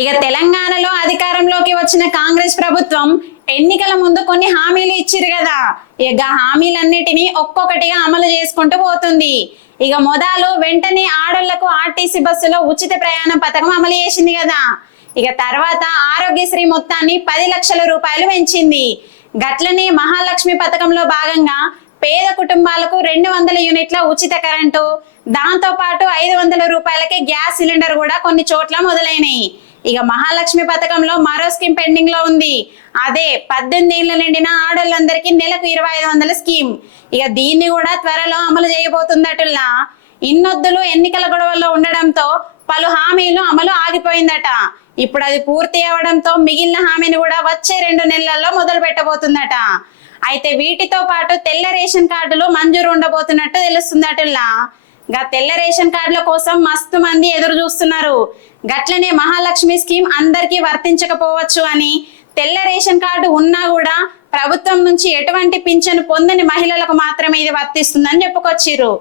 ఇక తెలంగాణలో అధికారంలోకి వచ్చిన కాంగ్రెస్ ప్రభుత్వం ఎన్నికల ముందు కొన్ని హామీలు ఇచ్చిరు కదా. ఇక హామీలన్నిటినీ ఒక్కొక్కటిగా అమలు చేసుకుంటూ పోతుంది. ఇక మొదలు వెంటనే ఆడోళ్లకు ఆర్టీసీ బస్సులో ఉచిత ప్రయాణం పథకం అమలు చేసింది కదా. ఇక తర్వాత ఆరోగ్యశ్రీ మొత్తాన్ని 10 లక్షల రూపాయలు పెంచింది. గట్లనే మహాలక్ష్మి పథకంలో భాగంగా పేద కుటుంబాలకు 200 యూనిట్ల ఉచిత కరెంటు, దాంతో పాటు 500 రూపాయలకే గ్యాస్ సిలిండర్ కూడా కొన్ని చోట్ల మొదలైనయి. ఇక మహాలక్ష్మి పథకంలో మరో స్కీమ్ పెండింగ్ లో ఉంది. అదే 18 ఏళ్ల నిండిన ఆడోళ్ళందరికీ నెలకు 2500 స్కీమ్. ఇక దీన్ని కూడా త్వరలో అమలు చేయబోతుందటల్లా. ఇన్నొద్దులు ఎన్నికల గొడవల్లో ఉండడంతో పలు హామీలు అమలు ఆగిపోయిందట. ఇప్పుడు అది పూర్తి అవడంతో మిగిలిన హామీని కూడా వచ్చే 2 నెలల్లో మొదలు పెట్టబోతుందట. అయితే వీటితో పాటు తెల్ల రేషన్ కార్డులు మంజూరు ఉండబోతున్నట్టు తెలుస్తుందటల్లా. తెల్ల రేషన్ కార్డుల కోసం మస్తు మంది ఎదురు చూస్తున్నారు. గట్లనే మహాలక్ష్మి స్కీమ్ అందరికీ వర్తించకపోవచ్చు అని, తెల్ల రేషన్ కార్డు ఉన్నా కూడా ప్రభుత్వం నుంచి ఎటువంటి పింఛను పొందని మహిళలకు మాత్రమే ఇది వర్తిస్తుందని చెప్పుకొచ్చిర్రు.